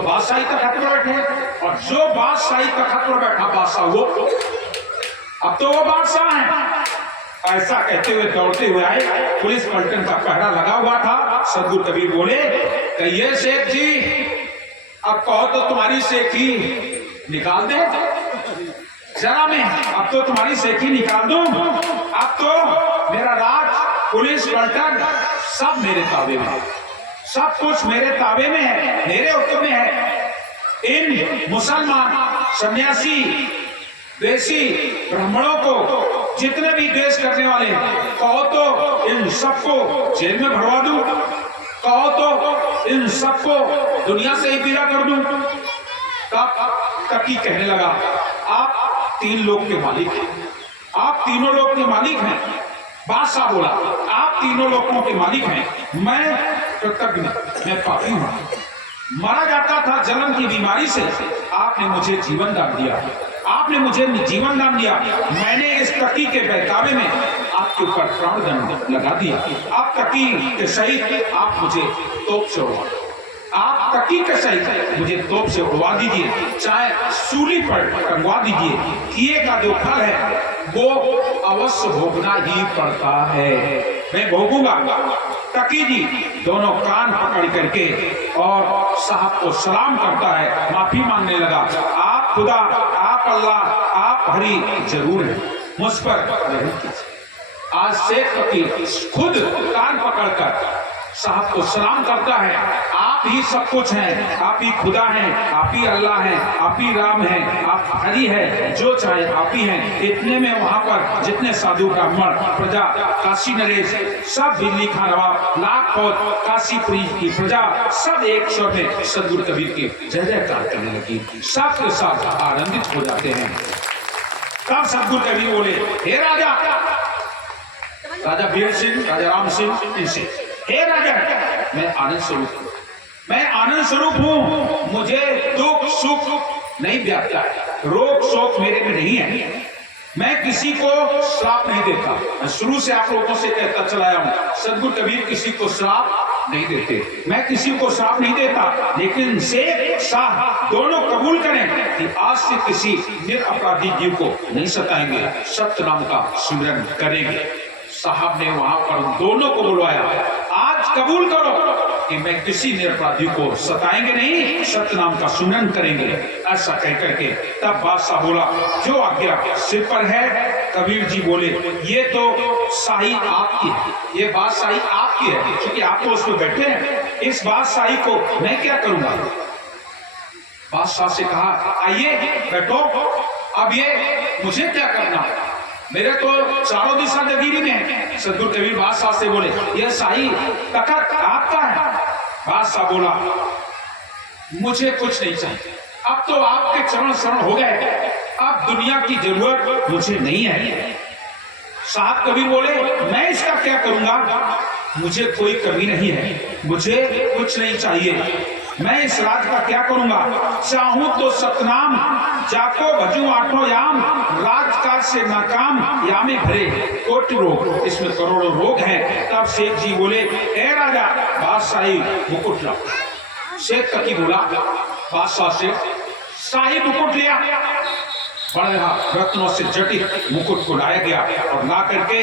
बादशाही तखत पर बैठे, और जो बादशाही तखत पर बैठा बादशाह वो अब तो वो बादशाह है। ऐसा कहते हुए दौड़ते हुए आए, पुलिस पलटन का पहरा लगा हुआ था। सदगुरु कबीर बोले, कहिए शेख जी, अब कहो तो तुम्हारी शेखी निकाल दे जरा मैं, अब तो तुम्हारी शेखी निकाल दूं। अब तो मेरा राज, पुलिस पलटन सब मेरे ताबे में है, सब कुछ मेरे ताबे में है, मेरे हुक्म में है। इन मुसलमान सन्यासी देसी ब्राह्मणों को, जितने भी द्वेष करने वाले कहो तो इन सबको जेल में भरवा दूं, कहो तो इन सबको दुनिया से ही विदा कर दूं। तब तकी कहने लगा, आप 3 लोग के मालिक हैं, आप तीनों लोग के मालिक हैं। बादशाह बोला, आप तीनों लोगों के मालिक हैं, मैं कृतज्ञ, मैं पापी हूं, मरा जाता था जलन की बीमारी से, आपने मुझे जीवन दान दिया, आपने मुझे जीवन दान दिया। मैंने इस तकी के बहकावे में आपके ऊपर प्राण दंड लगा दिया। आप तकी के सहित आप मुझे तोप से उड़वा, आप तकी के सहित मुझे तोप से उड़वा दीजिए, चाहे सूली पर टंगवा दीजिए। किए का जो फल है वो अवश्य भोगना ही पड़ता है, मैं भोगूंगा। तकी जी दोनों कान पकड़ करके और साहब को सलाम करता है, माफी मांगने लगा। आप खुदा, आप अल्लाह, आप हरी जरूर है, मुझ पर रहम कीजिए। आज शेख फकीर खुद कान पकड़कर साहब को सलाम करता है, आप ही सब कुछ हैं, आप ही खुदा हैं, आप ही अल्लाह हैं, आप ही राम हैं, आप हरि है, जो चाहे आप ही हैं। इतने में वहां पर जितने साधु ब्राह्मण प्रजा, काशी नरेश, सब दिल्ली खानवा, लाख फौज, काशीपुरी की प्रजा, सब एक स्वर में सदगुरु कबीर की जय जयकार करने लगी, सब के साथ आनंदित हो जाते हैं। तब सदगुरु कबीर बोले, हे राजा, राजा वीर सिंह, राजा राम सिंह, इनसे, हे राजा, मैं आनंद स्वरूप हूं, मैं आनंद स्वरूप हूं, मुझे दुख सुख नहीं व्यापता है, रोग शोक मेरे में नहीं है, मैं किसी को श्राप नहीं देता। मैं शुरू से आप लोगों से कहता चला आया हूं, सदगुरु कबीर किसी को श्राप नहीं देते, मैं किसी को श्राप नहीं देता। लेकिन शेख शाह दोनों कबूल करें कि आज से किसी निरपराधी जीव को नहीं सताएंगे, सत्य नाम का सिमरन करेंगे। साहब ने वहां पर दोनों को बुलवाया, आज कबूल करो कि मैं किसी निरपराधी को सताएंगे नहीं, सत्य नाम का सुमरन करेंगे। ऐसा कहकर के तब बादशाह बोला, जो आज्ञा सिर पर है। कबीर जी बोले, ये तो शाही आपकी है, ये बादशाही आपकी है, क्योंकि आप तो उसमें बैठे हैं, इस बादशाही को मैं क्या करूंगा। बादशाह से कहा, आइए बैठो, अब ये मुझे क्या करना, मेरे तो चारों दिशा जगीरी में। सदगुरु कबीर बादशाह से बोले, यह शाही तखत आपका है। बादशाह बोला, मुझे कुछ नहीं चाहिए, अब तो आपके चरण शरण हो गए, अब दुनिया की जरूरत मुझे नहीं है। साहब कबीर बोले, मैं इसका क्या करूंगा, मुझे कोई कमी नहीं है, मुझे कुछ नहीं चाहिए, मैं इस राज का क्या करूंगा। चाहूं तो सतनाम, जाको भजू आठों याम, राजकाज से नाकाम यामे भरे कोटि रोग, इसमें करोड़ों रोग हैं। तब शेख जी बोले, ए राजा, बादशाही मुकुट लाओ। शेख तकी बोला, बादशाह से शाही मुकुट लिया, बड़ा रत्नों से जटित मुकुट को लाया गया, और ला करके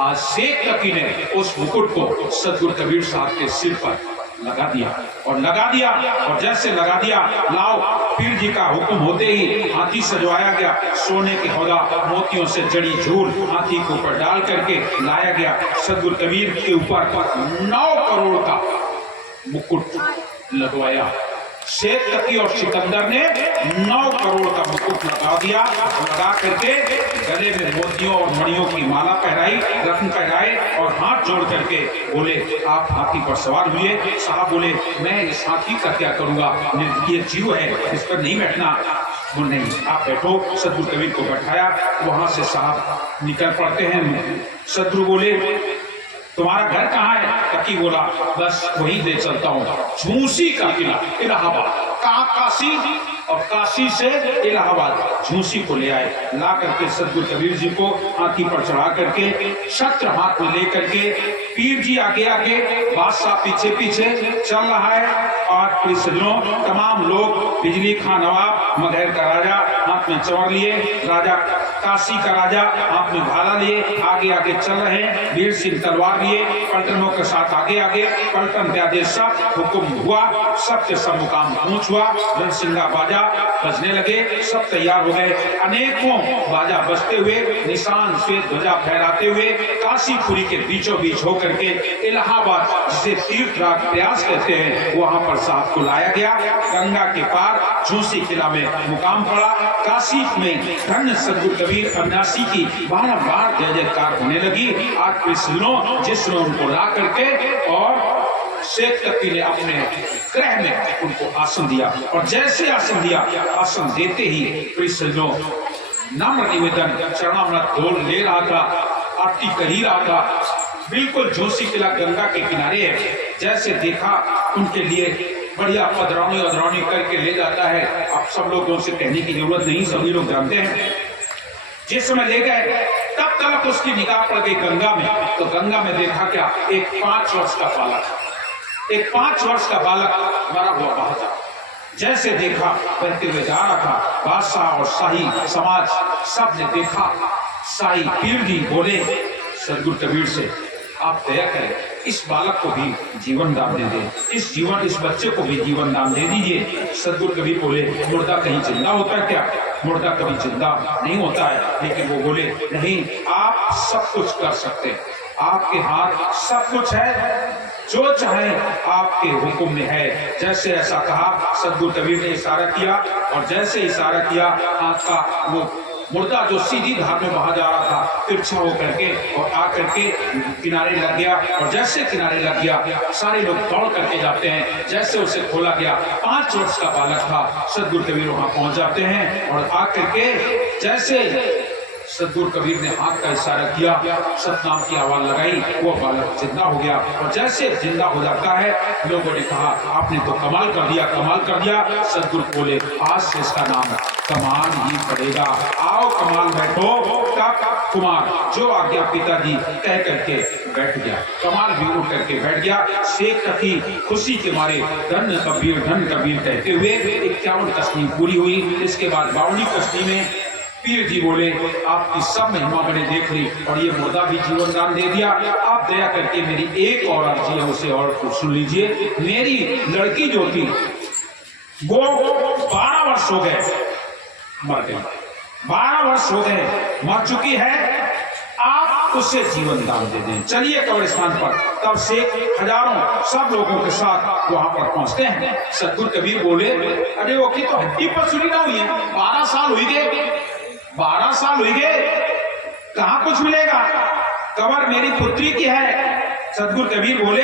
आज शेख तकी ने उस मुकुट को सदगुरु कबीर साहब के सिर पर लगा दिया, और लगा दिया, और जैसे लगा दिया, लाओ, पीर जी का हुक्म होते ही हाथी सजवाया गया, सोने के हौदा, मोतियों से जड़ी झूल हाथी के ऊपर डाल करके लाया गया। सदगुरु कबीर के ऊपर 9 करोड़ का मुकुट लगवाया। शेख तकी और सिकंदर ने 9 करोड़ का मुकुट लगा दिया, लगा करके गले में मोतियों और मणियों की माला पहनाई, रत्न पहनाए, और हाथ जोड़ करके बोले, आप हाथी पर सवार हुए। साहब बोले, मैं इस हाथी का क्या करूंगा, ये जीव है, इस पर नहीं बैठना। बोले, नहीं, आप बैठो। सदगुरु कबीर को बैठाया, वहां से साहब निकल पड़ते हैं। सदगुरु बोले, तुम्हारा घर कहाँ है। तकी बोला, बस वही ले चलता हूँ, झूसी का किला इलाहाबाद, कहा काशी, और काशी से इलाहाबाद झूसी को ले आए। ला करके सदगुरु कबीर जी को हाथी पर चढ़ा करके, शस्त्र हाथ में लेकर के, पीर जी आगे आगे, बादशाह पीछे पीछे चल रहा है। और कृष्णों तमाम लोग, बिजली खां नवाब, मगहर का राजा हाथ में चंवर लिए, राजा काशी का राजा हाथ में भाला लिए आगे आगे चल रहे हैं। वीर सिंह तलवार लिए पलटनों के साथ आगे आगे। पलटन के आदेश सब हुक्म हुआ, सबके सब मुकाम पहुंच हुआ। रणसिंगा बाजा बजने लगे, सब तैयार हो गए। अनेकों बाजा बजते हुए, निशान श्वेत ध्वजा फहराते हुए काशीपुरी के बीचों बीच होकर के इलाहाबाद, जिसे तीर्थराज प्रयास कहते हैं, वहां पर साहब को लाया गया। गंगा के पार झूसी किला में मुकाम पड़ा। काशी में धन्य सदगुरु कबीर अविनाशी की बारंबार जय जयकार होने लगी। आज कृष्णों जिसने उनको ला करके और शेख तकी ने अपने गृह में उनको आसन दिया, और जैसे आसन दिया, आसन देते ही कृष्णों नम्र निवेदन चरणामृत ढोल ले रहा था, आरती कर ही रहा था। बिल्कुल झूसी किला गंगा के किनारे है। जैसे देखा उनके लिए बढ़िया पधरौनी अधरौनी करके ले जाता है। अब सब लोगों से कहने की जरूरत नहीं, सभी लोग जानते हैं। जिस समय ले गए तब तक उसकी निगाह पड़ गई गंगा में। तो गंगा में देखा क्या, एक 5 वर्ष का बालक, एक 5 वर्ष का बालक मरा हुआ बहा जा। जैसे देखा बहते हुए जा रहा था। बादशाह और शाही समाज सब ने देखा। शाही पीर जी बोले सदगुरु कबीर से, आप दया करें, इस बालक को भी जीवन दान दे दें, इस बच्चे को भी जीवन दान दे दीजिए। सदगुरु कबीर बोले, मुर्दा कहीं जिंदा होता है क्या? मुर्दा कभी जिंदा नहीं होता है। लेकिन वो बोले, नहीं, आप सब कुछ कर सकते हैं, आपके हाथ सब कुछ है, जो चाहे आपके हुक्म में है। जैसे ऐसा कहा, सदगुरु कबीर ने इशारा किया, और जैसे इशारा किया, हाथ का वो मुर्दा जो सीधी धार में बहा जा रहा था, तिरछा होकर के और आकर के किनारे लग गया। और जैसे किनारे लग गया, सारे लोग दौड़ करके जाते हैं। जैसे उसे खोला गया, 5 वर्ष का बालक था। सदगुरु कबीर वहां पहुंच जाते हैं, और आकर के जैसे सदगुरु कबीर ने हाथ का इशारा किया, सतनाम की आवाज लगाई, वो बालक जिंदा हो गया। और जैसे जिंदा हो जाता है, लोगों ने कहा, आपने तो कमाल कर दिया, कमाल कर दिया। सदगुरु बोले, आज से इसका नाम कमाल ही पड़ेगा। आओ कमाल बैठो। तब कुमार जो आज्ञा पिताजी कह करके बैठ गया, कमाल भी उठ करके बैठ गया। शेख तकी खुशी के मारे धन कबीर कहते हुए 51 कश्ती पूरी हुई। इसके बाद 52वीं कश्ती में पीर जी बोले, आपकी सब महिमा मैंने देख ली, और ये मुर्दा भी जीवन दान दे दिया। आप दया करके मेरी एक और अर्जी है, उसे और सुन लीजिए। मेरी लड़की जो थी वो 12 वर्ष हो गए मर गई, 12 वर्ष हो गए मर चुकी है, आप उसे जीवन दान दे दें। चलिए कब्रिस्तान पर। तब से हजारों सब लोगों के साथ वहां पर पहुंचते हैं। सदगुरु कबीर बोले, अरे वो की तो हड्डी पसली ना हुई है, 12 साल हुई गए, 12 साल हुई गए, कहां कुछ मिलेगा? कबर मेरी पुत्री की है। सदगुरु कबीर बोले,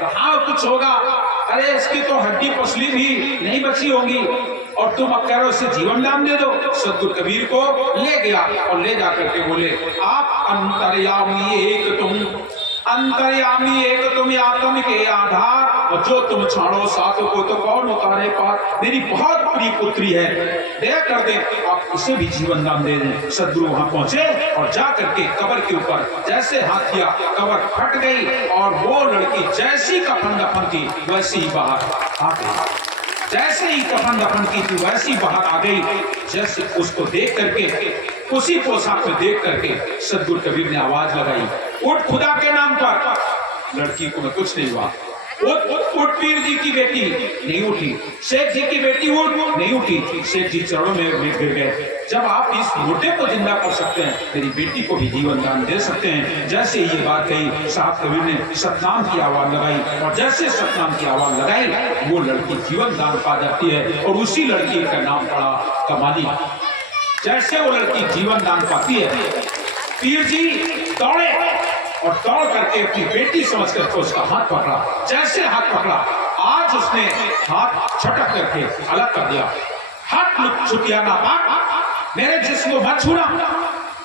कहां कुछ होगा? अरे इसकी तो हड्डी पसली भी नहीं बची होगी, और तुम अब कह रहे हो इसे जीवन दान दे दो। सदगुरु कबीर को ले गया, और ले जाकर के बोले, आप अंतर्यामी एक तुम आत्म के आधार, और जो तुम छाड़ो साथों को तो कौन उतारे पार। मेरी बहुत बड़ी पुत्री है, दया कर दे, आप उसे भी जीवन दान दे दें। सदगुरु वहां पहुंचे, और जा करके कब्र के ऊपर जैसे हाथ किया, कब्र फट गई, और वो लड़की जैसी कफन दफन की वैसी ही बाहर आ गई। जैसे ही कफन दफन की थी वैसी बाहर आ गई। जैसे उसको देख करके, उसी पोशाक में देख करके सदगुरु कबीर ने आवाज लगाई, उठ खुदा के नाम पर। लड़की को कुछ नहीं हुआ। उठ पीर जी की बेटी, नहीं उठी। शेख जी की बेटी उठ, नहीं उठी। शेख जी चरणों में गिर गए। जब आप इस मोटे को जिंदा कर सकते हैं, मेरी बेटी को भी जीवन दान दे सकते हैं। जैसे ये बात कही, साहब कबीर ने सतनाम की आवाज लगाई, और जैसे सतनाम की आवाज लगाई, वो लड़की जीवन दान पा जाती है, और उसी लड़की का नाम पड़ा कमाली। जैसे वो लड़की जीवन दान पाती है, पीर जी दौड़े, और दौड़ करके अपनी बेटी समझ करके उसका हाथ पकड़ा। जैसे हाथ पकड़ा, आज उसने हाथ झटक करके अलग कर दिया। हाथ छुटिया ना पाक, मेरे जिस्म को मत छूना।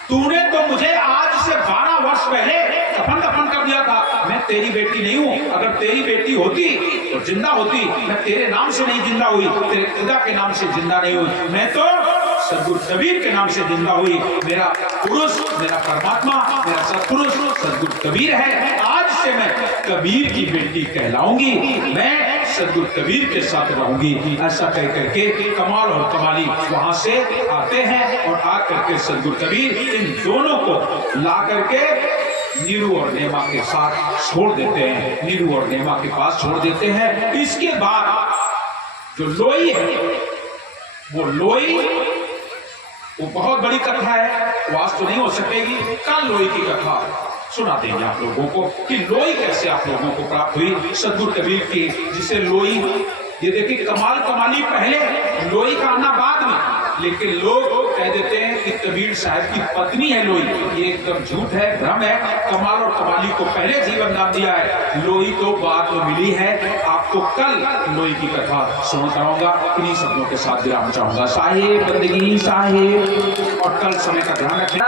तूने तो मुझे आज से 12 वर्ष पहले दफन कर दिया था। मैं तेरी बेटी नहीं हूँ। अगर तेरी बेटी होती तो जिंदा होती। मैं तेरे नाम से नहीं जिंदा हुई, तेरे खुदा के नाम से जिंदा नहीं हुई। मैं तो सद्गुरु कबीर के नाम से जिंदा हुई। मेरा पुरुष, मेरा परमात्मा, मेरा सत्पुरुष सद्गुरु कबीर है। आज से मैं कबीर की बेटी कहलाऊंगी। मैं सद्गुरु कबीर के साथ रहूंगी। ऐसा कह करके कमाल और कमाली वहां से आते हैं और आ करके सद्गुरु कबीर इन दोनों को ला करके नीरू और नेमा के साथ छोड़ देते हैं। नीरू और नेमा के पास छोड़ देते हैं। इसके बाद जो लोई है, वो लोई, वो बहुत बड़ी कथा है, वो आज तो नहीं हो सकेगी। कल लोई की कथा सुना देंगे आप लोगों को कि लोई कैसे आप लोगों को प्राप्त हुई सद्गुरु कबीर की, जिसे लोई, ये देखिए कमाल कमाली पहले, लोई का आना बाद में। लेकिन लोग कह देते हैं कि कबीर साहब की पत्नी है लोई। ये एकदम झूठ है, भ्रम है। कमाल और कमाली को पहले जीवन नाम दिया है, लोई तो बाद में मिली है। आपको कल लोई की कथा सुना कराऊंगा। इन्हीं शब्दों के साथ विराम चाहूंगा। साहिब बंदगी साहिब, और कल समय का ध्यान रखें।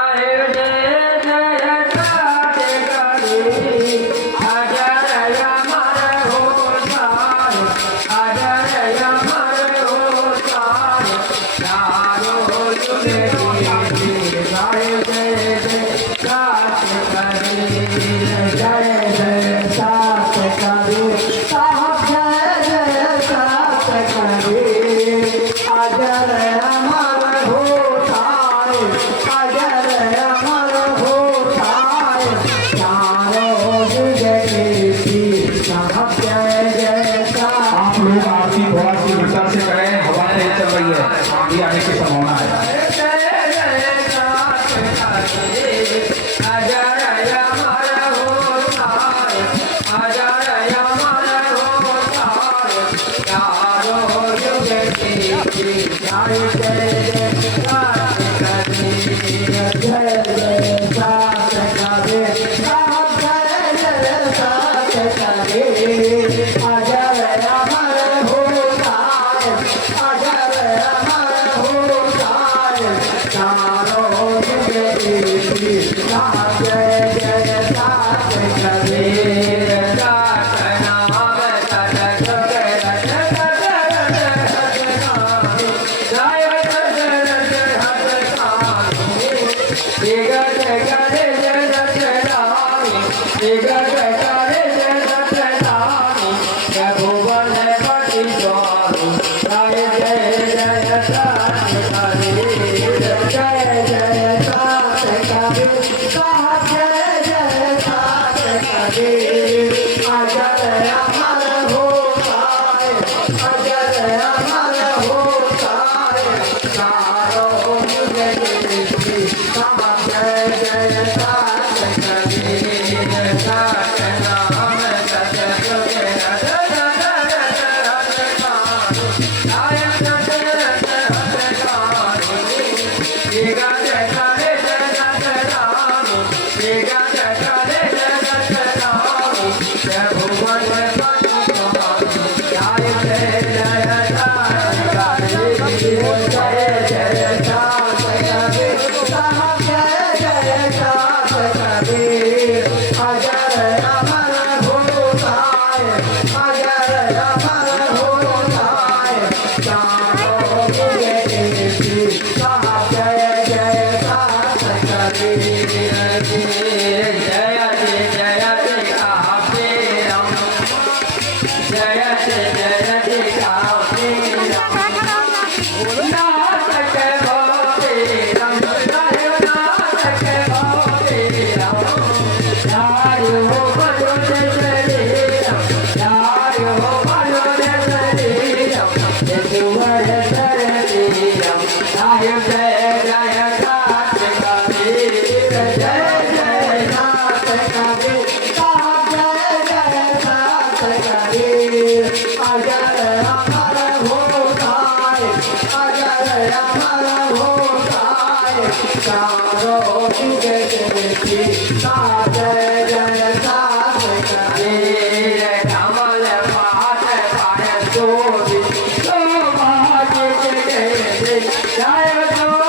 Jaya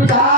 पिता